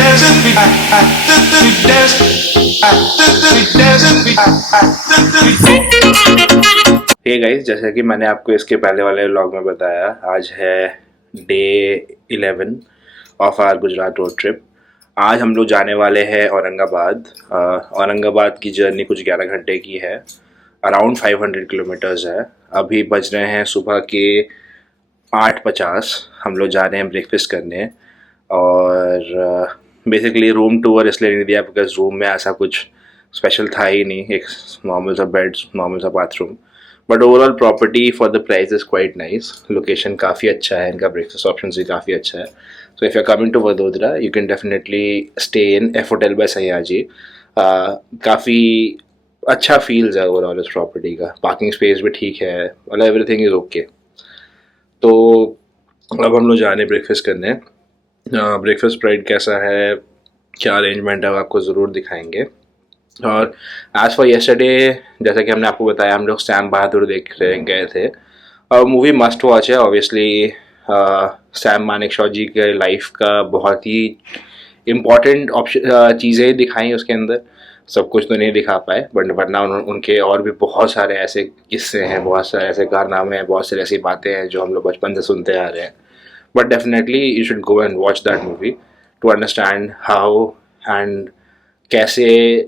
Hey guys, जैसा कि मैंने आपको इसके पहले वाले व्लॉग में बताया, आज है day 11 of our Gujarat road trip. आज हम लोग जाने वाले हैं औरंगाबाद। औरंगाबाद की जर्नी कुछ 11 घंटे की है, अराउंड 500 किलोमीटर्स है। अभी बज रहे हैं सुबह के 8:50। हम लोग जा रहे हैं ब्रेकफास्ट करने, और बेसिकली रूम टूर इसलिए नहीं दिया बिकॉज रूम में ऐसा कुछ स्पेशल था ही नहीं। एक नॉर्मल सा बेड, नॉर्मल सा bathroom, but overall property for the price is quite nice. Location काफ़ी अच्छा है, इनका ब्रेकफास्ट ऑप्शन भी काफ़ी अच्छा है। So if you are coming to Vadodara you can definitely stay in Effotel by Sayaji. काफ़ी अच्छा फील्स है ओवरऑल इस प्रॉपर्टी का। पार्किंग स्पेस भी ठीक है, मतलब एवरीथिंग इज़ ओके। तो अब हम लोग जा रहे हैं ब्रेकफास्ट करने। ब्रेकफास्ट स्प्रेड कैसा है, क्या अरेंजमेंट है, वो आपको ज़रूर दिखाएंगे। और एज़ फॉर येस्टरडे, जैसा कि हमने आपको बताया, हम लोग सैम बहादुर देख रहे गए थे। और मूवी मस्ट वॉच है ऑब्वियसली। सैम मानेकशॉ जी के लाइफ का बहुत ही इम्पॉर्टेंट चीज़ें दिखाई उसके अंदर। सब कुछ तो नहीं दिखा पाए, बट वरना उनके और भी बहुत सारे ऐसे किस्से हैं, बहुत सारे ऐसे कारनामे हैं, बहुत सारी ऐसी बातें हैं जो हम लोग बचपन से सुनते आ रहे हैं। But definitely you should go and watch that movie two understand how and कैसे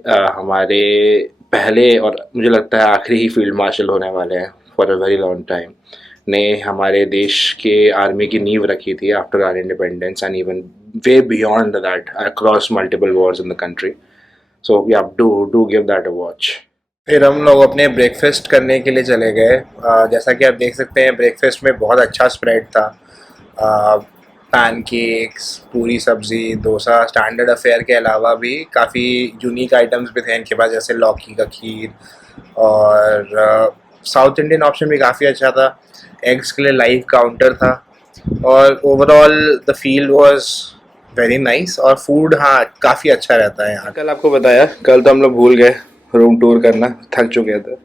हमारे पहले और मुझे लगता है आखिरी ही फील्ड मार्शल होने वाले हैं for a very long time ने हमारे देश के आर्मी की नींव रखी थी after our independence, and even way beyond that across multiple wars in the country. So we have to give that a watch. फिर हम लोग अपने ब्रेकफास्ट करने के लिए चले गए। जैसा कि आप देख सकते हैं, ब्रेकफास्ट में बहुत अच्छा स्प्रेड था। पैनकेक्स, पूरी सब्ज़ी, डोसा, स्टैंडर्ड अफेयर के अलावा भी काफ़ी यूनिक आइटम्स भी थे इनके पास, जैसे लौकी का खीर। और साउथ इंडियन ऑप्शन भी काफ़ी अच्छा था। एग्स के लिए लाइव काउंटर था, और overall the feel was very nice. और फूड हाँ काफ़ी अच्छा रहता है यहाँ। कल आपको बताया, कल तो हम लोग भूल गए रूम टूर करना, थक चुके थे।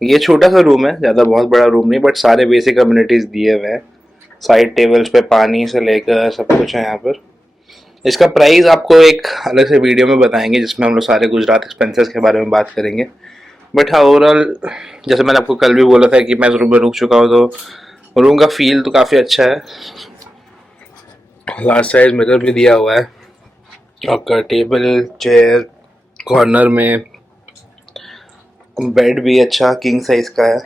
ये छोटा सा रूम है, ज़्यादा बहुत बड़ा रूम नहीं, बट सारे बेसिक कम्युनिटीज़ दिए हुए हैं। साइड टेबल्स पे पानी से लेकर सब कुछ है यहाँ पर। इसका प्राइस आपको एक अलग से वीडियो में बताएंगे, जिसमें हम लोग सारे गुजरात एक्सपेंसेस के बारे में बात करेंगे। बट हाँ, ओवरऑल जैसे मैंने आपको कल भी बोला था कि मैं रूम में रुक चुका हूँ, तो रूम का फील तो काफ़ी अच्छा है। लार्ज साइज मिरर भी दिया हुआ है आपका, टेबल, चेयर, कॉर्नर में बेड भी अच्छा किंग साइज का है।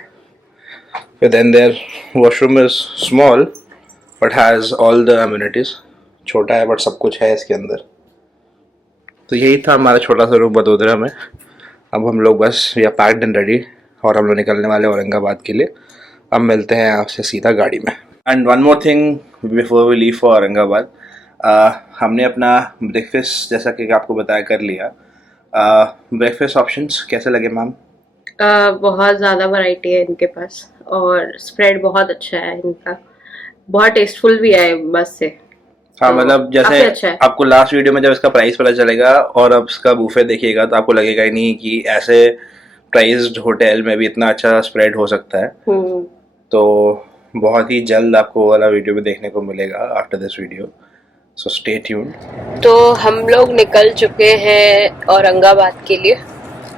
फिर then there washroom is small but has all the amenities. छोटा है बट सब कुछ है इसके अंदर। तो यही था हमारा छोटा सा रूम वडोदरा में। अब हम लोग बस we are packed and ready, और हम लोग निकलने वाले औरंगाबाद के लिए। अब मिलते हैं आपसे सीधा गाड़ी में। And one more thing before we leave for Aurangabad, हमने अपना ब्रेकफास्ट जैसा कि आपको बताया कर लिया। ब्रेकफास्ट ऑप्शंस कैसे लगे मैम? बहुत ज़्यादा वैरायटी है इनके पास, और स्प्रेड बहुत अच्छा है इनका, बहुत टेस्टफुल भी है बस से। हाँ, मतलब जैसे अच्छा आपको लास्ट वीडियो में जब इसका प्राइस पता चलेगा और अब इसका बूफे देखिएगा तो आपको लगेगा ही नहीं कि ऐसे प्राइस्ड होटल में भी इतना अच्छा स्प्रेड हो सकता है। तो बहुत ही जल्द आपको वाला वीडियो भी देखने को मिलेगा after this video, so stay tuned. तो हम लोग निकल चुके हैं औरंगाबाद के लिए,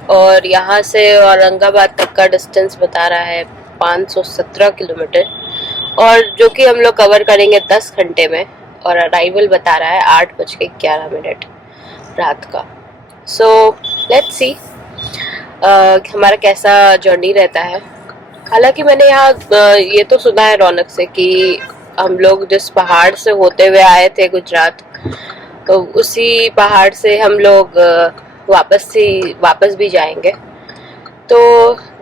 और यहाँ से औरंगाबाद तक का डिस्टेंस बता रहा है 517 किलोमीटर, और जो कि हम लोग कवर करेंगे 10 घंटे में। और अराइवल बता रहा है 8:11 रात का। सो लेट्स सी हमारा कैसा जर्नी रहता है। हालांकि मैंने यहाँ ये तो सुना है रौनक से कि हम लोग जिस पहाड़ से होते हुए आए थे गुजरात, तो उसी पहाड़ से हम लोग वापस भी जाएंगे। तो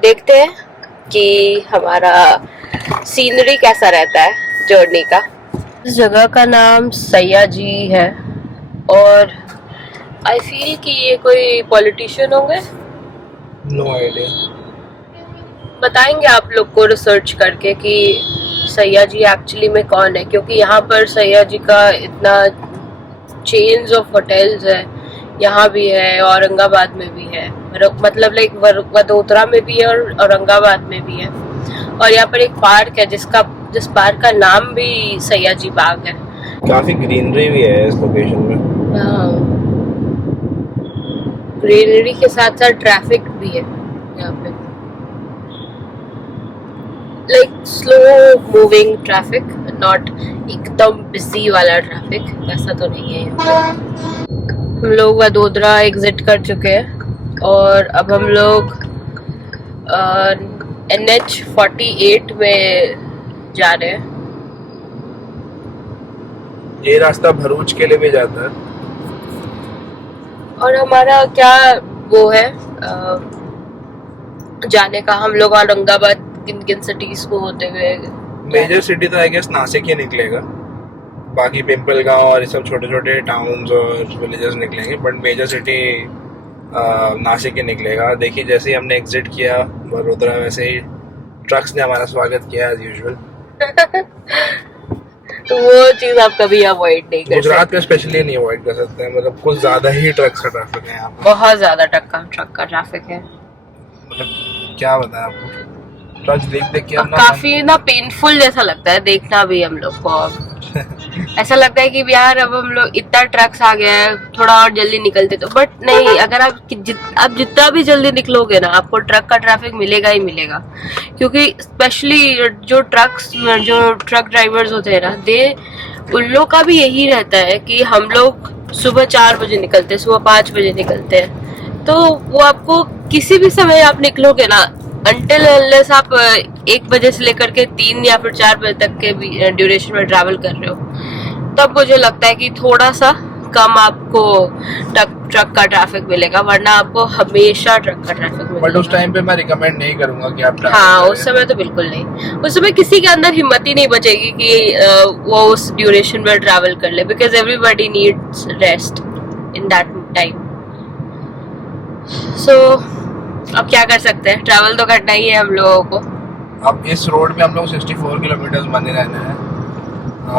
देखते हैं कि हमारा सीनरी कैसा रहता है जर्नी का। इस जगह का नाम सयाजी है, और आई फील कि ये कोई पॉलिटिशियन होंगे। नो आइडिया, बताएंगे आप लोग को रिसर्च करके कि सयाजी एक्चुअली में कौन है, क्योंकि यहाँ पर सयाजी का इतना चेन्स ऑफ होटल्स है। यहाँ भी है, औरंगाबाद में भी है, मतलब लाइक वडोदरा में भी है और औरंगाबाद में भी है। और यहाँ पर एक पार्क है जिस पार्क का नाम भी सयाजी बाग है। काफी ग्रीनरी भी है इस लोकेशन में। ग्रीनरी के साथ साथ ट्रैफिक भी है यहाँ पे, like slow moving traffic, not एकदम बिजी वाला ट्रैफिक, ऐसा तो नहीं है यहाँ पे। हम लोग वडोदरा एग्जिट कर चुके हैं और अब हम लोग NH 48 में जा रहे हैं। ये रास्ता भरूच के लिए भी जाता है। और हमारा क्या वो है जाने का, हम लोग औरंगाबाद किन किन सिटीज को होते हुए? मेजर सिटी तो आई गेस नासिक ही निकलेगा, बाकी पिंपलगांव और ये सब छोटे छोटे टाउन्स और विलेजेस निकलेंगे, बट मेजर सिटी नासिक ही निकलेगा। देखिए जैसे ही हमने एग्जिट किया वडोदरा, वैसे ही ट्रक्स ने हमारा स्वागत किया एज यूजुअल। तो वो चीज आप कभी अवॉइड नहीं कर सकते। गुजरात में स्पेशली नहीं अवॉइड कर सकते हैं, मतलब कुछ ज्यादा ही ट्रक्स का ट्रैफिक है यहाँ पे, बहुत ज्यादा ट्रक का ट्रैफिक है। मतलब क्या बताएं आपको, ट्रक्स देख देख के काफी ना पेनफुल जैसा लगता है देखना भी हम लोग को। अब ऐसा लगता है कि यार अब हम लोग इतना ट्रक्स आ गया है, थोड़ा और जल्दी निकलते तो, बट नहीं, अगर आप जितना भी जल्दी निकलोगे ना, आपको ट्रक का ट्रैफिक मिलेगा ही मिलेगा। क्योंकि स्पेशली जो ट्रक ड्राइवर्स होते हैं ना, उन लोग का भी यही रहता है कि हम लोग सुबह 4 बजे निकलते हैं, सुबह 5 बजे निकलते हैं, तो वो आपको किसी भी समय आप निकलोगे ना, अनटिल अनलेस आप 1 बजे से लेकर के 3 या फिर 4 बजे तक के ड्यूरेशन में ट्रैवल कर रहे हो, तब मुझे लगता है कि थोड़ा सा कम आपको ट्रक का ट्रैफिक मिलेगा, वरना आपको हमेशा ट्रक का ट्रैफिक मिलेगा। बट उस टाइम पे मैं रिकमेंड नहीं करूंगा कि आप हाँ, उस समय तो बिल्कुल नहीं। उस समय किसी के अंदर हिम्मत ही नहीं बचेगी कि वो उस ड्यूरेशन में ट्रैवल कर ले, because everybody needs rest in that time. So अब क्या कर सकते हैं, ट्रैवल तो करना ही है हम लोगों को। अब इस रोड पे हम लोग 64 किलोमीटर बने रहने हैं,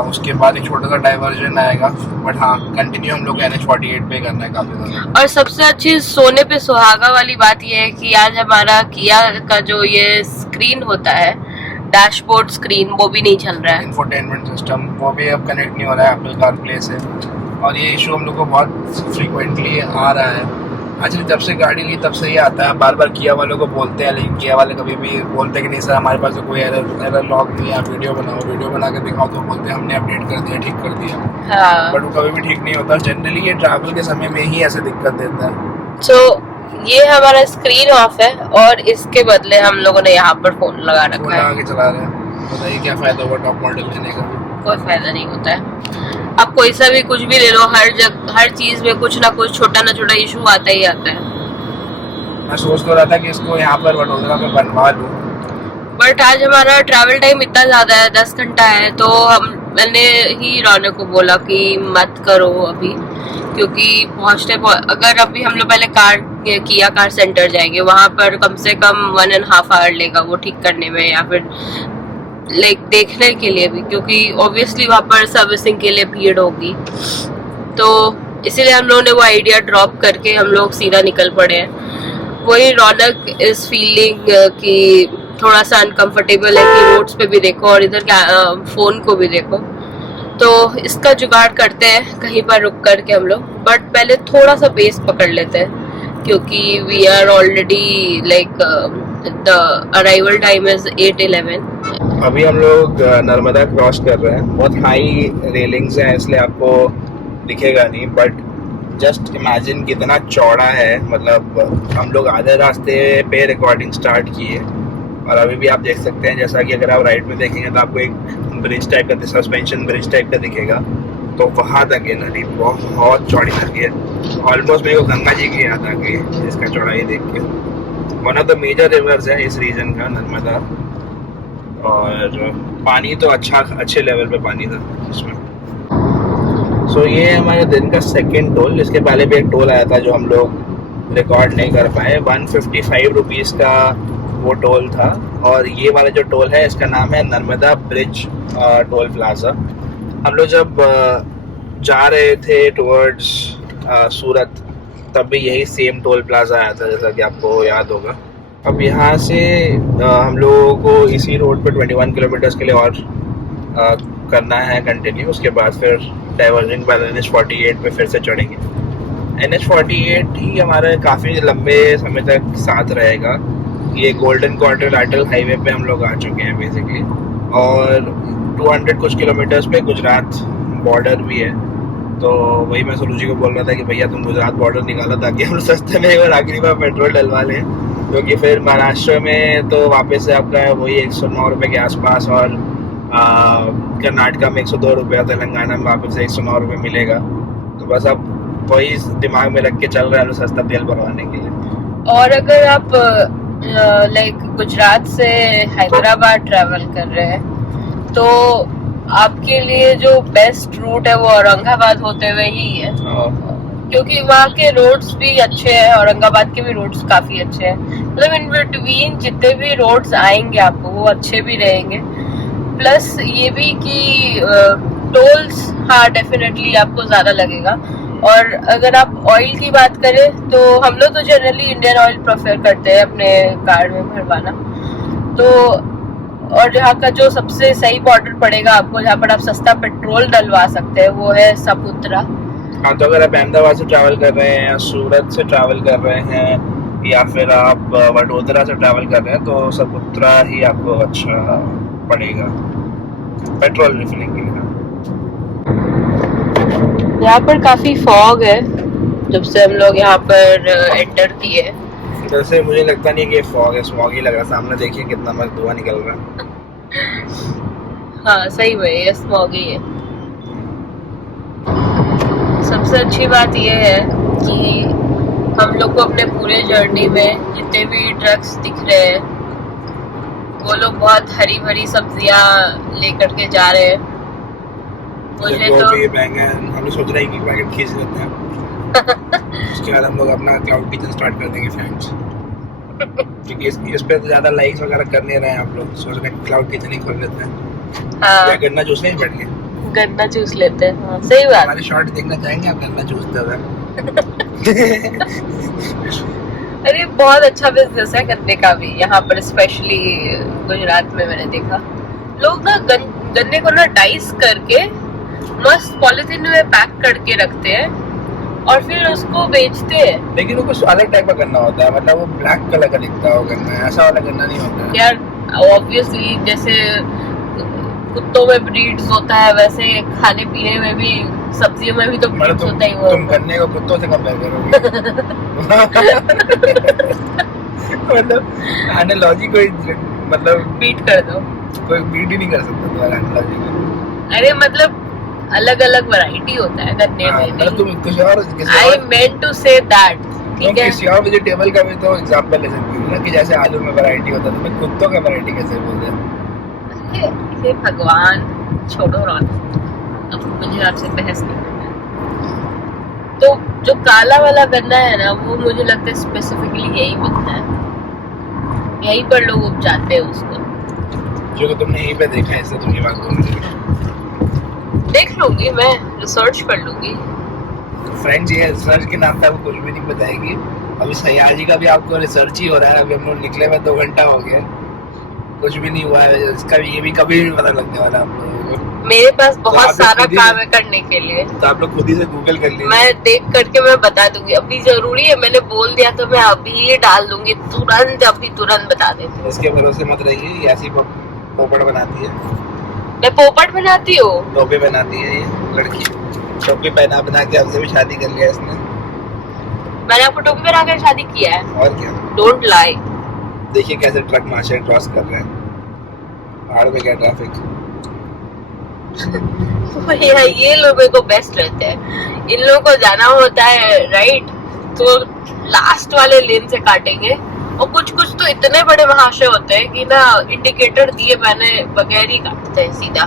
उसके बाद एक छोटा सा डाइवर्जन आएगा, बट हाँ कंटिन्यू हम लोग NH 48 पे करना है काफी ज्यादा। और सबसे अच्छी सोने पे सुहागा वाली बात ये है कि आज हमारा किया का जो ये स्क्रीन होता है, डैशबोर्ड स्क्रीन, वो भी नहीं चल रहा है। इंफोटेनमेंट सिस्टम वो भी अब कनेक्ट नहीं हो रहा है एप्पल कारप्ले से, और ये इशू हम लोग को बहुत फ्रीक्वेंटली आ रहा है। एक्चुअली जब से गाड़ी ली तब से ही आता है, बार बार किया वालों को बोलते हैं, लेकिन किया वाले कभी भी बोलते हैं कि नहीं सर हमारे पास तो कोई एरर लॉग नहीं है, आप वीडियो बनाओ, वीडियो बना के दिखाओ, तो बोलते हैं हमने अपडेट कर दिया, ठीक कर दिया। हाँ। बट वो कभी भी ठीक नहीं होता, जनरली ये ट्रैवल के समय में ही ऐसे दिक्कत देता है। सो ये हमारा स्क्रीन ऑफ है और इसके बदले हम लोगों ने यहाँ पर फोन लगा रखा है। आगे चला रहे हैं, बताइए क्या फायदा होगा टॉप मॉडल लेने का? कोई फायदा नहीं होता है। आप कोई सा भी कुछ भी ले लो, हर चीज में कुछ ना कुछ छोटा ना छोटा इशू आता ही आता है। मैं सोच तो रहा था कि इसको यहाँ पर वडोदरा में बनवा लूं, बट आज हमारा ट्रैवल टाइम इतना ज्यादा है, 10 घंटा है, तो मैंने ही रौनक को बोला कि मत करो अभी, क्योंकि अगर अभी हम लोग पहले किया कार सेंटर जाएंगे, वहां पर कम से कम 1.5 आवर लेगा वो ठीक करने में, या फिर लाइक देखने के लिए भी, क्योंकि ऑब्वियसली वहाँ पर सर्विसिंग के लिए भीड़ होगी। तो इसीलिए हम लोगों ने वो आइडिया ड्रॉप करके हम लोग सीधा निकल पड़े हैं। वही रौनक इस फीलिंग कि थोड़ा सा अनकंफर्टेबल है कि रोड्स पे भी देखो और इधर फोन को भी देखो, तो इसका जुगाड़ करते हैं कहीं पर रुक करके हम लोग, बट पहले थोड़ा सा पेस पकड़ लेते हैं, क्योंकि we are already like the arrival time is 8:11। अभी हम लोग नर्मदा क्रॉस कर रहे हैं, बहुत हाई रेलिंग्स हैं इसलिए आपको दिखेगा नहीं, बट जस्ट इमेजिन कितना चौड़ा है। मतलब हम लोग आधे रास्ते पे रिकॉर्डिंग स्टार्ट किए और अभी भी आप देख सकते हैं, जैसा कि अगर आप राइट में देखेंगे तो आपको एक ब्रिज टाइप का, सस्पेंशन ब्रिज टाइप का दिखेगा, तो वहाँ तक ये नदी बहुत चौड़ी नदी है। ऑलमोस्ट मेरे को गंगा जी की याद आ गई इसका चौड़ाई देख के। One of the major rivers है इस रीजन का नर्मदा, और पानी तो अच्छे लेवल पे पानी था इसमें। सो ये हमारे दिन का सेकंड टोल। इसके पहले भी एक टोल आया था जो हम लोग रिकॉर्ड नहीं कर पाए, 155 रुपीज़ का वो टोल था, और ये वाला जो टोल है इसका नाम है नर्मदा ब्रिज टोल प्लाजा। हम लोग जब जा रहे थे टुवर्ड्स सूरत, तब भी यही सेम टोल प्लाजा आया था, जैसा कि आपको याद होगा। अब यहाँ से हम लोगों को इसी रोड पर 21 किलोमीटर्स के लिए और करना है कंटिन्यू, उसके बाद फिर डाइवर्जिंग बाय NH 48 पे फिर से चढ़ेंगे। NH48 ही हमारे काफ़ी लंबे समय तक साथ रहेगा। ये गोल्डन क्वाड्रिलेटरल हाईवे पे हम लोग आ चुके हैं बेसिकली, और 200 कुछ किलोमीटर्स पे गुजरात बॉर्डर भी है। तो वही मैं सुरुचि को बोल रहा था कि भैया तुम गुजरात बॉर्डर निकालो ताकि हम सस्ते में और आखिरी बार पेट्रोल डलवा लें, क्योंकि फिर महाराष्ट्र में तो वापस से आपका वही 109 रुपये के आसपास, और कर्नाटका में 102 रुपये, तेलंगाना में वापस से 109 रुपये मिलेगा। तो बस अब वही दिमाग में रख के चल रहे हैं सस्ता तेल भरवाने के लिए। और अगर आप लाइक गुजरात से हैदराबाद ट्रैवल कर रहे हैं तो आपके लिए जो बेस्ट रूट है वो औरंगाबाद होते हुए ही है, क्योंकि वहाँ के रोड्स भी अच्छे हैं, औरंगाबाद के भी रोड्स काफी अच्छे हैं। मतलब इन बिटवीन जितने भी रोड्स आएंगे आपको वो अच्छे भी रहेंगे। प्लस ये भी कि टोल्स हाँ डेफिनेटली आपको ज्यादा लगेगा। और अगर आप ऑयल की बात करें तो हम लोग तो जनरली इंडियन ऑयल प्रेफर करते हैं अपने कार में भरवाना। तो और यहाँ का जो सबसे सही बॉर्डर पड़ेगा आपको, जहाँ पर आप सस्ता पेट्रोल डलवा सकते हैं, वो है सपुत्रा। हाँ, तो अगर आप अहमदाबाद से ट्रैवल कर रहे हैं या सूरत से ट्रैवल कर रहे हैं या फिर आप वडोदरा से ट्रैवल कर रहे हैं तो सपुत्रा ही आपको अच्छा पड़ेगा पेट्रोल रिफिलिंग के लिए। यहाँ पर काफी फॉग है जब से हम लोग यहाँ पर एंटर किए। वैसे मुझे लगता नहीं कि फॉग है, स्मॉग ही लग रहा। सामने देखिए कितना मस्त धुआं निकल रहा है। हाँ सही में ये स्मॉग ही है। सबसे अच्छी बात ये है कि हम लोग को अपने पूरे जर्नी में जितने भी ट्रक्स दिख रहे हैं वो लोग बहुत हरी भरी सब्जियां लेकर के जा रहे हैं। मुझे तो हम लोग सोच रहे हैं कि पैकेट खींच लेते हैं उसके बाद हम लोग अपना क्लाउड किचन स्टार्ट कर देंगे फ्रेंड्स, क्योंकि इस पे तो ज्यादा लाइक्स वगैरह कर नहीं रहे हैं। आप लोग सोच रहे हैं क्लाउड किचन ही खोल लेते हैं। हाँ, या गन्ना जूस नहीं बैठ के गन्ना चूस लेते हैं। हाँ, सही बात। हमारे शॉर्ट देखना चाहेंगे आप गन्ना चूसते हुए? अरे बहुत अच्छा बिजनेस है गन्ने का भी यहाँ पर, स्पेशली गुजरात में मैंने देखा लोग ना गन्ने को ना डाइस करके मस्त पॉलिथीन में पैक करके रखते हैं और फिर उसको बेचते हैं। लेकिन वो कुछ अलग टाइप का गन्ना होता है, मतलब वो ब्लैक कलर का दिखता है वो गन्ना, ऐसा वाला गन्ना नहीं होता है यार। ऑब्वियसली जैसे कुत्तों में ब्रीड्स होता है वैसे खाने पीने में भी, सब्जियों में भी तो ब्रीड्स होता ही। तुम गन्ने को कुत्तों से कंपेयर करोगे? मतलब एनालॉजी कोई मतलब बीट कर दो, कोई बीट ही नहीं कर सकता तुम्हारा एनालॉजी को। अरे मतलब अलग अलग वैरायटी होता है गन्ने में। मतलब तुम कुछ और आई मेंट टू से दैट, ठीक है। किसी और वेजिटेबल का भी तो एग्जांपल ले सकती हूँ ना, कि जैसे आलू में वैरायटी होता है तो मैं कुत्तों का वैरायटी कैसे बोल दिया? हे भगवान, छोड़ो रॉन, अब मुझे आपसे बहस नहीं करना है। तो जो काला वाला गन्ना है ना वो मुझे लगता है स्पेसिफिकली यही मिलता है, यहीं पर लोग उपजाते हैं उसको। जो तुमने यहीं पे देखा है इससे तुम ये बात बोल देख लूंगी, मैं रिसर्च कर लूंगी। फ्रेंड्स ये रिसर्च के नाम पे आपको कुछ भी नहीं बताएगी। अभी सयाल जी का भी आपको रिसर्च ही हो रहा है। अभी हम लोग निकले हुए 2 घंटा हो गया, कुछ भी नहीं हुआ है इसका। ये भी कभी नहीं पता लगने वाला आप लोगों को। मेरे पास बहुत सारा काम है करने के लिए, तो आप लोग खुद ही से गूगल कर लीजिए। मैं देख करके मैं बता दूंगी। अभी जरूरी है, मैंने बोल दिया तो मैं अभी डाल दूंगी तुरंत, अभी तुरंत बता देती। इसके भरोसे मत रहिए, ऐसी पोपड़ बनाती है। मैं पोपट बनाती हूँ, टोपी बनाती है ये लड़की। टोपी पहना बना के आपसे भी शादी कर लिया इसने। मैंने आपको टोपी पहना कर शादी किया है। और क्या, डोंट लाई। देखिए कैसे ट्रक मार्शल क्रॉस कर रहे हैं, पहाड़ पे क्या ट्रैफिक। ये लोगों को बेस्ट रहते हैं। इन लोगों को जाना होता है राइट, तो लास्ट वाले लेन से काटेंगे। और कुछ तो इतने बड़े महाशय होते हैं कि ना इंडिकेटर दिए मैंने बगैर ही काटते हैं सीधा।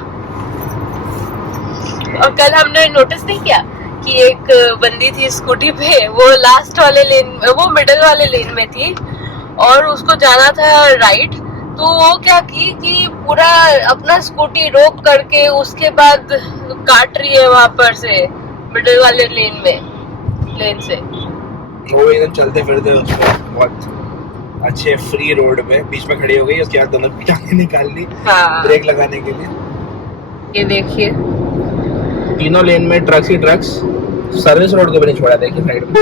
और कल हमने नोटिस नहीं किया कि एक बंदी थी स्कूटी पे, वो लास्ट वाले लेन, वो मिडिल वाले लेन में थी और उसको जाना था राइट। तो वो क्या की कि पूरा अपना स्कूटी रोक करके उसके बाद काट रही है वहां पर से मिडिल वाले लेन से। वो एकदम चलते फिरते उसको बहुत अच्छे फ्री रोड में बीच में खड़ी हो गई, उसके बाद दोनों टांगे निकाल ली ब्रेक लगाने के लिए। ये देखिए तीनों लेन में ट्रक्स ही ट्रक्स, सर्विस रोड को भी नहीं छोड़ा, देखिए साइड में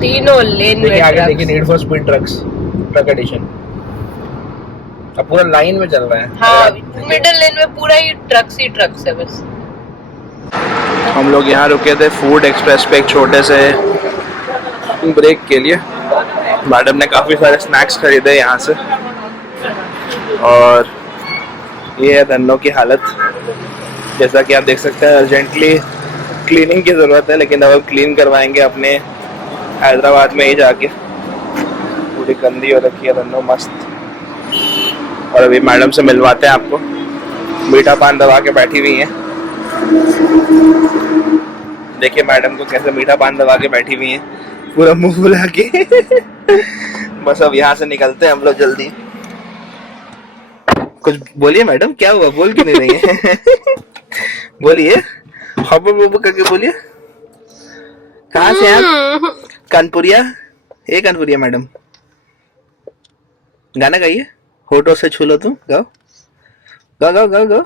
तीनों लेन में आगे देखिए need for speed truck edition. अब पूरा लाइन में चल रहा है। हाँ, मिडिल लेन में पूरा ही ट्रक्स है बस। हम लोग यहाँ रुके थे फूड एक्सप्रेस पे एक छोटे से ब्रेक के लिए। मैडम ने काफ़ी सारे स्नैक्स खरीदे यहाँ से। और ये है धन्नो की हालत, जैसा कि आप देख सकते हैं। अर्जेंटली क्लीनिंग की ज़रूरत है, लेकिन अब हम क्लीन करवाएंगे अपने हैदराबाद में ही जाके। पूरी गंदी हो रखी है धन्नो, मस्त। और अभी मैडम से मिलवाते हैं आपको। मीठा पान दबा के बैठी हुई हैं, देखिए मैडम को कैसे मीठा पान दबा के बैठी हुई हैं, पूरा मुंह फुला के। बस अब यहाँ से निकलते हैं हम लोग जल्दी। कुछ बोलिए मैडम, क्या हुआ, बोल क्यों नहीं रही है? बोलिए, हब्बू करके बोलिए। कहाँ से आप? कानपुरिया? ए कानपुरिया मैडम, गाना गाइए। होठों से छू लो, तुम गाओ गाओ गाओ गाओ गाओ।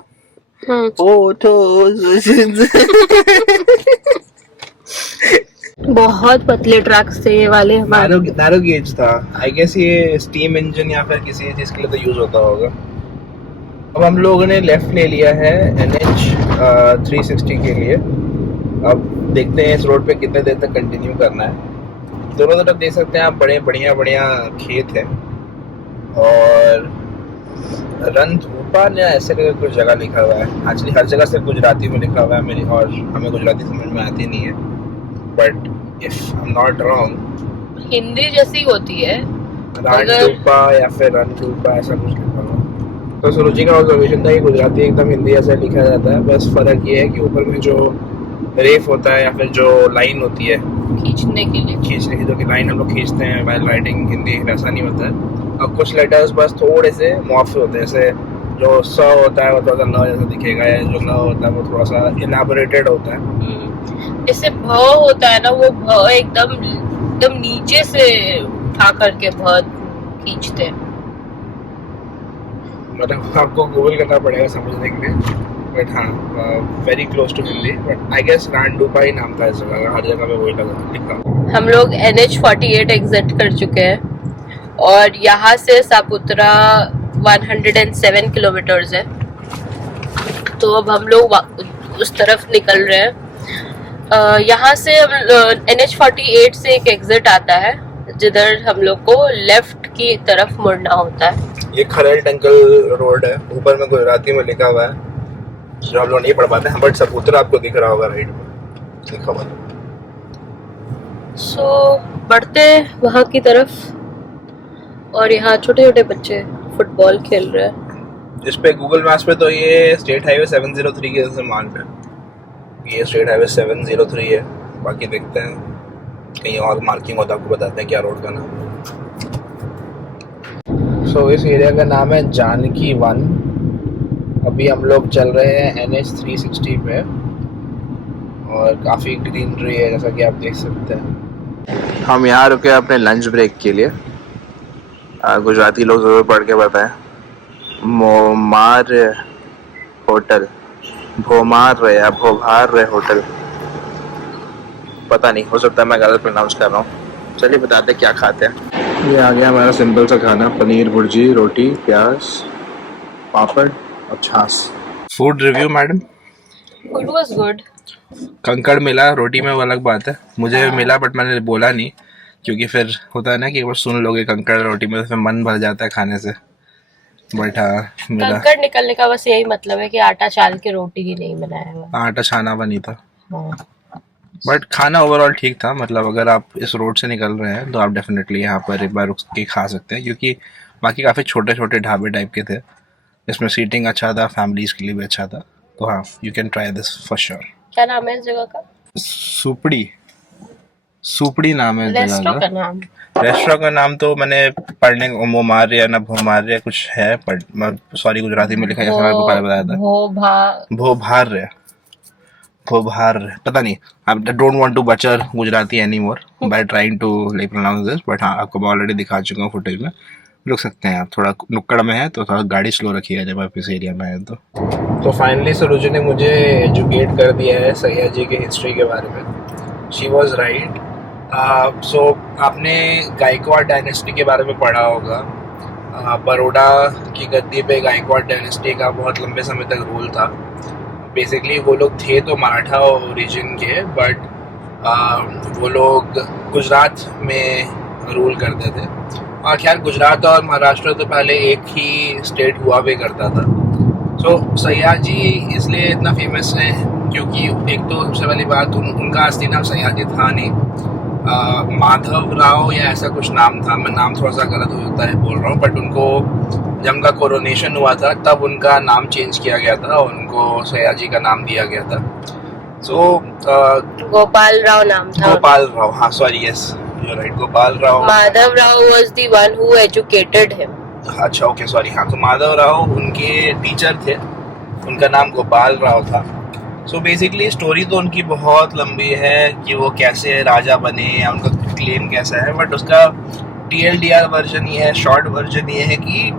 बहुत पतले ट्रक्स थे ये वाले हमारे। नैरो गेज था, आई गेस ये स्टीम इंजन या फिर किसी चीज के लिए तो यूज होता होगा। अब हम लोगों ने लेफ्ट ले लिया है NH 360 के लिए। अब देखते हैं इस रोड पे कितने देर तक कंटिन्यू करना है। दोनों तरफ देख सकते हैं आप, बड़े बढ़िया खेत है। और रणधूपा ने ऐसे करके कुछ जगह लिखा हुआ है। एक्चुअली हर जगह से गुजराती में लिखा हुआ है मेरी, और हमें गुजराती समझ में आती नहीं है। But if I am not wrong, Hindi जैसी होती है रणधूपा या फिर रणधूपा, ऐसा कुछ लिखा हुआ है। तो सुरुचि का ऑब्जर्वेशन था कि गुजराती एकदम हिंदी ऐसा लिखा जाता है। बस फर्क ये है कि ऊपर में जो रेफ होता है या फिर जो लाइन होती है खींचने की जो कि लाइन हम लोग खींचते हैं व्हाइल राइटिंग हिंदी, ऐसा नहीं होता है। और कुछ लेटर्स बस थोड़े से मुआफ़ होते हैं, जैसे जो स होता है वो थोड़ा सा ल जैसा दिखेगा, या जो ल होता है वो थोड़ा सा इलैबोरेटेड होता है। जैसे भ होता है ना, वो भ एकदम नीचे से उठा करके भ खींचते हैं। मतलब आपको गूगल करना पड़ेगा समझने के लिए। बट हाँ, very close to Hindi. But I guess Randhupa ही नाम था इस जगह का, हर जगह पे वही लिखा। हम लोग NH 48 एग्जिट कर चुके हैं और यहाँ से सापुतरा 107 किलोमीटर्स है। तो अब हम लोग उस तरफ निकल रहे हैं। यहाँ से हम NH 48 से एक एग्जिट आता है, जिधर हम लोग को लेफ्ट की तरफ मुड़ना होता है। ये खरेल टंकल रोड है, ऊपर में गुजराती में लिखा हुआ है जो हम लोग नहीं पढ़ पाते हैं। बट सापुतरा आपको दिख रहा होगा राइट में लिखा हुआ। सो बढ़ते वहाँ की तरफ, और यहाँ छोटे छोटे बच्चे फुटबॉल खेल रहे हैं। इस पे गूगल मैप्स पे तो ये स्टेट हाईवे 703 के जैसे मान पे ये स्टेट हाईवे 703 है। बाकी देखते हैं कहीं और मार्किंग होता आपको बताते हैं क्या रोड का नाम। सो इस एरिया का नाम है जानकी वन। अभी हम लोग चल रहे हैं NH 360 पे और काफ़ी ग्रीनरी है जैसा कि आप देख सकते हैं। हम यहाँ रुके अपने लंच ब्रेक के लिए। गुजराती लोग ज़रूर पढ़ के बताएं। मोमार होटल, भोमार या भोभार होटल, पता नहीं, हो सकता है मैं गलत प्रोनाउंस कर रहा हूँ। चलिए बताते क्या खाते हैं। ये आ गया हमारा सिंपल सा खाना, पनीर भुर्जी, रोटी, प्याज, पापड़ और छाछ। Food review madam. Food was good. कंकड़ मिला रोटी में, वो अलग बात है। मुझे मिला बट मैंने बोला नहीं, क्योंकि फिर होता है ना कि एक बार सुन लोगे कंकड़ रोटी में तो फिर मन भर जाता है खाने से। बट हाँ मिला। कंकड़ निकलने का बस यही मतलब है कि आटा छान के रोटी ही नहीं बनाया हुआ। आटा छाना हुआ नहीं था। बट खाना ओवरऑल ठीक था। मतलब अगर आप इस रोड से निकल रहे हैं तो आप डेफिनेटली यहाँ पर एक बार रुक के खा सकते हैं, क्योंकि बाकी काफ़ी छोटे छोटे ढाबे टाइप के थे। इसमें सीटिंग अच्छा था, फैमिलीज के लिए भी अच्छा था। तो हाँ, you can try this for sure. क्या नाम है इस जगह का? सुपड़ी नाम है इस जगह का नाम। रेस्टोरेंट का नाम तो मैंने पढ़ने मोमार या ना भोमार या कुछ है, बट सॉरी गुजराती में लिखा है जैसा आपको पहले बताया था। भोभार पता नहीं। I don't want to butcher Gujarati any more by trying to like pronounce this. But हाँ, आपको मैं ऑलरेडी दिखा चुका हूँ फुटेज में, रुक सकते हैं आप। थोड़ा नुक्कड़ में है तो थोड़ा गाड़ी स्लो रखिएगा जब आप इस एरिया में आए तो फाइनली सरोज ने मुझे एजुकेट कर दिया है सैयद जी के हिस्ट्री के बारे में। She was right. सो आपने गायकवाड़ डायनेस्टी के बारे में पढ़ा होगा। बड़ौदा की गद्दी पे गायकवाड़ डायनेस्टी का बहुत लंबे समय तक रूल था। बेसिकली वो लोग थे तो मराठा ओरिजिन के, बट वो लोग गुजरात में रूल करते थे। और खैर गुजरात और महाराष्ट्र तो पहले एक ही स्टेट हुआ भी करता था। सो सयाजी इसलिए इतना फेमस है क्योंकि एक तो सबसे पहली बात उनका असली नाम सयाजी था नहीं, माधव राव या ऐसा कुछ नाम था। मैं नाम थोड़ा सा गलत हो सकता है बोल रहा हूँ, बट उनको जब उनका कोरोनेशन हुआ था तब उनका नाम चेंज किया गया था और उनको सयाजी का नाम दिया गया था। सो गोपाल राव नाम था। गोपाल राव, हाँ sorry, yes you are right, Gopal Rao. Madhav Rao was the one who educated him. अच्छा ओके सॉरी, हाँ तो माधव राव उनके टीचर थे, उनका नाम गोपाल राव था। सो बेसिकली स्टोरी तो उनकी बहुत लंबी है कि वो कैसे राजा बने या उनका क्लेम कैसा है, बट उसका TLDR वर्जन ये है, शॉर्ट वर्जन ये है कि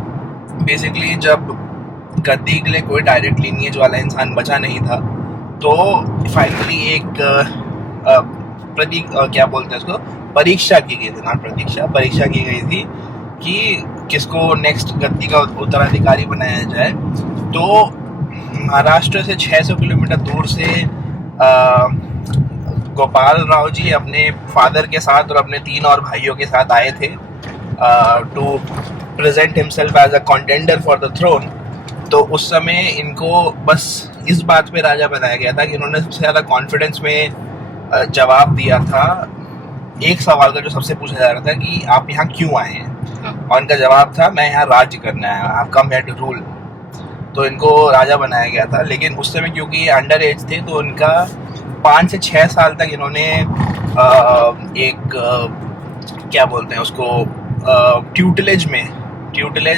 बेसिकली जब गद्दी के लिए कोई डायरेक्ट लीनिएज वाला इंसान बचा नहीं था तो फाइनली एक क्या बोलते हैं उसको, परीक्षा की गई थी, नॉट प्रतीक्षा, परीक्षा की गई थी कि किसको नेक्स्ट गद्दी का उत्तराधिकारी बनाया जाए। तो महाराष्ट्र से 600 किलोमीटर दूर से गोपाल राव जी अपने फादर के साथ और अपने 3 और भाइयों के साथ आए थे to present himself as a contender for the throne. तो उस समय इनको बस इस बात पे राजा बनाया गया था कि इन्होंने सबसे ज़्यादा कॉन्फिडेंस में जवाब दिया था एक सवाल का जो सबसे पूछा जा रहा था कि आप यहाँ क्यों आए हैं, और इनका जवाब था मैं यहाँ राज्य करना है, I have come here to rule. तो इनको राजा बनाया गया था, लेकिन उस समय क्योंकि अंडर एज थे तो इनका 5 से 6 साल तक इन्होंने क्या बोलते हैं उसको, ट्यूटलेज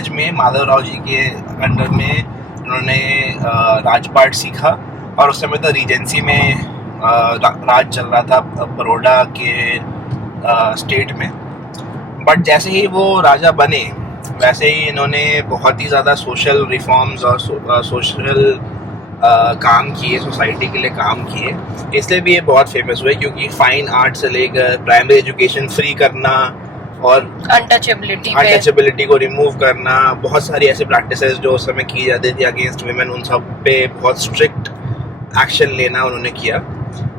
में माधव राव जी के अंडर में इन्होंने राजपाट सीखा। और उस समय तो रीजेंसी में राज चल रहा था बड़ौदा के स्टेट में। बट जैसे ही वो राजा बने वैसे ही इन्होंने बहुत ही ज़्यादा सोशल रिफॉर्म्स और सोशल काम किए, सोसाइटी के लिए काम किए। इसलिए भी ये बहुत फेमस हुए क्योंकि फाइन आर्ट से लेकर प्राइमरी एजुकेशन फ्री करना और अनटचेबिलिटी को रिमूव करना, बहुत सारी ऐसी प्रैक्टिसेस जो उस समय की जाती थी अगेंस्ट वुमेन, उन सब पे बहुत स्ट्रिक्ट एक्शन लेना उन्होंने किया।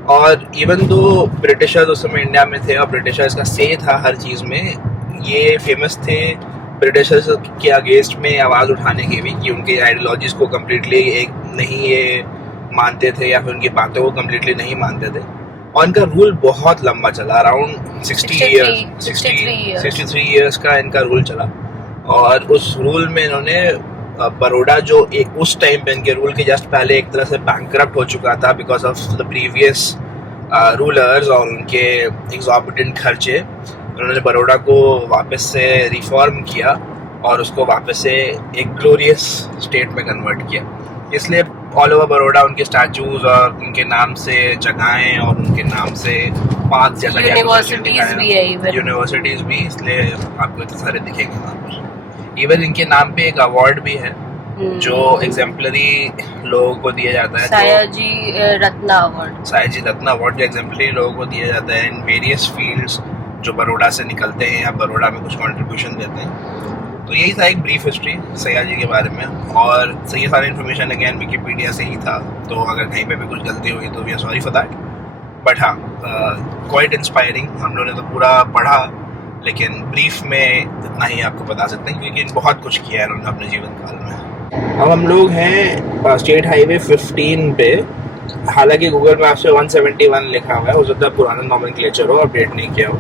और इवन दो ब्रिटिशर्स उस समय इंडिया में थे और ब्रिटिशर्स का से था हर चीज़ में, ये फेमस थे ब्रिटिशर्स के अगेंस्ट में आवाज़ उठाने के भी कि उनके आइडियोलॉजीज को कम्प्लीटली एक नहीं ये मानते थे या फिर उनकी बातों को कम्प्लीटली नहीं मानते थे। और इनका रूल बहुत लंबा चला, अराउंड 63 ईयर्स का इनका रूल चला। और उस रूल में इन्होंने बड़ौदा जो एक उस टाइम पे इनके रूल के जस्ट पहले एक तरह से बैंकरप्ट हो चुका था because of the previous rulers और उनके एग्जॉर्बिटेंट खर्चे, उन्होंने बड़ौदा को वापस से रिफॉर्म किया और उसको वापस से एक ग्लोरियस स्टेट में कन्वर्ट किया। इसलिए ऑल ओवर बड़ौदा उनके स्टैचूज और उनके नाम से जगहें और उनके नाम से पार्क जैसा यूनिवर्सिटीज़ भी, इसलिए आपको इतने सारे दिखेंगे वहाँ पर। इवन इनके नाम पे एक अवार्ड भी है जो एग्जेम्पलरी लोगों को दिया जाता है, सयाजी रत्ना अवार्ड जो एग्जेम्पलरी लोगों को दिया जाता है इन वेरियस फील्ड्स जो बड़ौदा से निकलते हैं या बड़ौदा में कुछ कंट्रीब्यूशन देते हैं। तो यही था एक ब्रीफ हिस्ट्री सयाजी के बारे में, और सही सारी इन्फॉर्मेशन अगेन विकिपीडिया से ही था, तो अगर कहीं पे भी कुछ गलती हुई तो we are sorry for that. But हाँ, क्वाइट इंस्पायरिंग। हम लोगों ने तो पूरा पढ़ा, लेकिन ब्रीफ में इतना ही आपको बता सकते हैं क्योंकि बहुत कुछ किया है उन्होंने अपने जीवन काल में। अब हम लोग हैं स्टेट हाईवे 15 पे। हालांकि गूगल मैप से 171 लिखा हुआ है, हो सकता है पुराना नॉमेनक्लेचर हो, अपडेट नहीं किया हो।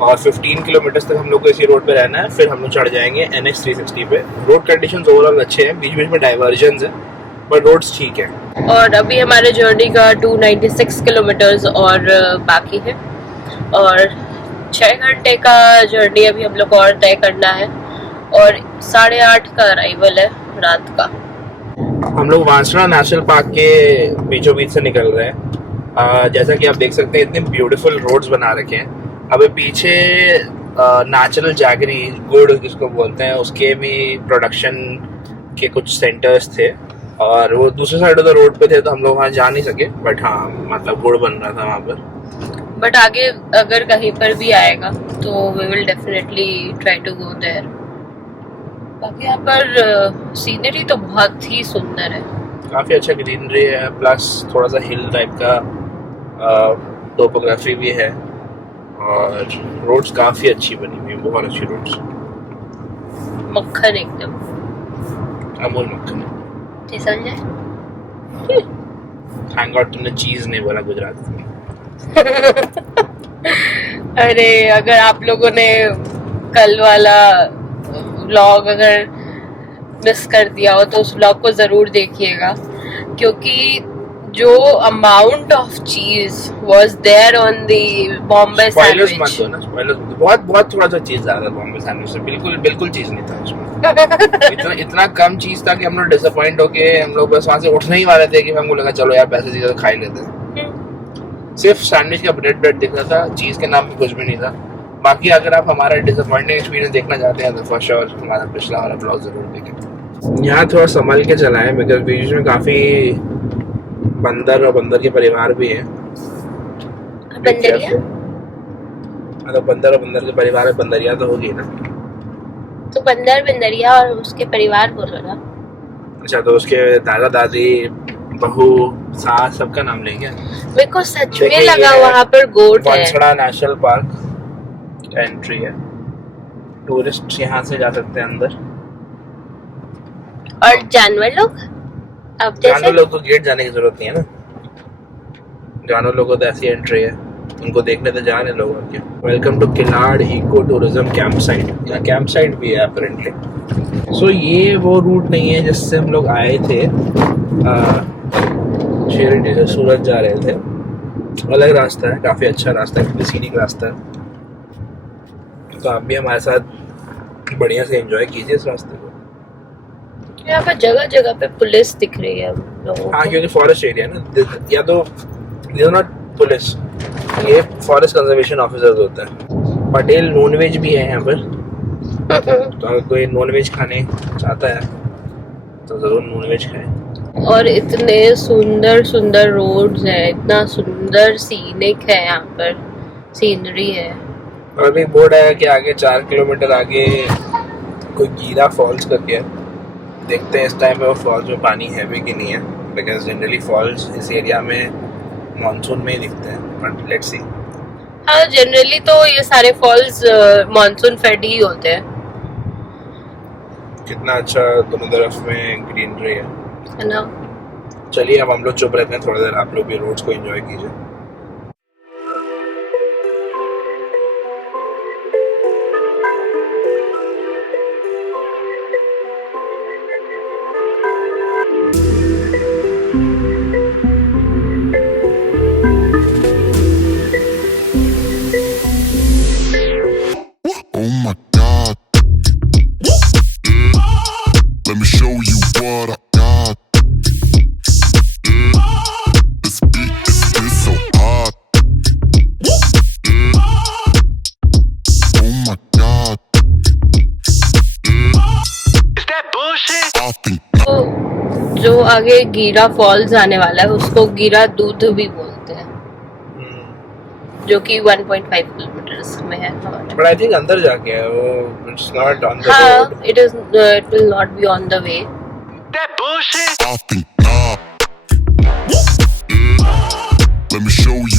और 15 किलोमीटर तक हम लोग को इसी रोड पे रहना है, फिर हम लोग चढ़ जाएंगे NH 360 पे। रोड कंडीशंस ओवरऑल अच्छे हैं, बीच बीच में डाइवर्जन्स है, बट रोड्स ठीक है। और अभी हमारे जर्नी का 296 किलोमीटर्स और बाकी है, और 6 घंटे का जर्नी अभी हम लोग को और तय करना है, और 8:30 का अराइवल है रात का। हम लोग वांसड़ा नेशनल पार्क के बीचों बीच से निकल रहे हैं। जैसा कि आप देख सकते हैं इतने ब्यूटीफुल रोड्स बना रखे हैं। अभी पीछे नेचुरल जैगरी गुड़ जिसको बोलते हैं उसके भी प्रोडक्शन के कुछ सेंटर्स थे, और वो दूसरे साइड ऑफ द रोड पे थे तो हम लोग वहाँ जा नहीं सके, बट हाँ मतलब गुड़ बन रहा था वहाँ पर। बट आगे अगर कहीं पर भी आएगा तो we will definitely try to go there. बाकी यहाँ पर सीनरी तो बहुत ही सुंदर है, काफ़ी अच्छा ग्रीनरी है, प्लस थोड़ा सा हिल टाइप का टोपोग्राफी भी है, और रोड्स काफ़ी अच्छी बनी हुई है, बहुत अच्छी रोड्स, मक्खन एकदम, अमूल मक्खन है। जी समझे। थैंक गॉड तुमने चीज नहीं बोला गुजरात में। अरे अगर आप लोगों ने कल वाला व्लॉग अगर मिस कर दिया हो तो उस व्लॉग को जरूर देखिएगा, क्योंकि जो amount of cheese was there on the Bombay spoilers sandwich, मत दो ना, स्पॉयलर्स बहुत बहुत थोड़ा सा चीज ज्यादा बॉम्बे सैंडविच से, बिल्कुल बिल्कुल चीज नहीं था उसमें। इतना कम चीज था कि हम लोग डिसअपॉइंट होके हम लोग बस वहां से उठने ही वाले थे कि हमको लगा चलो यार पैसे चीजें खा ही लेते हैं। सिर्फ सैंडविच का ब्रेड दिख रहा था, चीज के नाम पे कुछ भी नहीं था। बाकी अगर आप हमारा डिसअपॉइंटिंग एक्सपीरियंस देखना चाहते हैं तो फॉर श्योर हमारा पिछला वाला ब्लॉग जरूर देखें। यहाँ थोड़ा संभल के चलाएं बिकॉज बीच में काफी बंदर और बंदर के परिवार भी है। बंदरिया, मतलब बंदर और बंदर के परिवार में बंदरिया तो होगी ना, तो बंदरिया और उसके परिवार बोलो ना। अच्छा तो उसके दादा दादी बहू सास सबका नाम लेंगे। मेरे को सच में लगा वहाँ पर गोट है। वंसड़ा नेशनल पार्क एंट्री है, टूरिस्ट यहाँ से जा सकते हैं अंदर। और जानवर लोग, अब जानवर लोग को गेट जाने की जरूरत नहीं है ना, जानवर लोगों को तो ऐसी एंट्री है, उनको देखने तो जाने लोग। Welcome to Kilad eco tourism camp site, यहाँ कैंप साइट भी है अपेरेंटली। सो ये वो रूट नहीं है जिससे हम लोग आए थे, शिरडी से सूरत जा रहे थे, अलग रास्ता है, काफ़ी अच्छा रास्ता है, सीनिक रास्ता है। तो आप भी हमारे साथ बढ़िया से एंजॉय कीजिए इस रास्ते को। यहाँ पर जगह जगह पे पुलिस दिख रही है लोगों को। हाँ क्योंकि फॉरेस्ट एरिया है ना, या तो ये नॉट पुलिस, ये फॉरेस्ट कंजर्वेशन ऑफिसर्स होता है। पटेल नॉनवेज भी है यहाँ पर, तो अगर कोई नॉनवेज खाने चाहता है तो जरूर नॉनवेज खाए। और इतने सुंदर सुंदर रोड्स हैं, इतना सुंदर सीनिक है यहाँ पर, सीनरी है। और भी बोर्ड है कि आगे 4 किलोमीटर आगे कोई गीरा फॉल्स करके है। देखते हैं इस टाइम में वो फॉल्स में पानी है भी कि नहीं है, बिकॉज जनरली फॉल्स इस एरिया में मानसून में ही दिखते हैं, बट लेट्स सी। हाँ जनरली तो ये सारे फॉल्स मानसून फेड ही होते हैं। कितना अच्छा दोनों तरफ में ग्रीनरी है ना। चलिए अब हम लोग चुप रहते हैं थोड़ी देर, आप लोग भी रोड्स को एंजॉय कीजिए। Oh my God. Let me show you what I got. This beat is so hot. Oh my God. Is that bullshit? I think तो जो आगे गीरा फॉल्स आने वाला है उसको गीरा दूध भी बोलते हैं, जो कि 1.5 किलोमीटर में है हमारे। बट आई थिंक अंदर जाके है वो, it's not on the road. हाँ it will not be on the way. that bullshit. I think not. Let me show you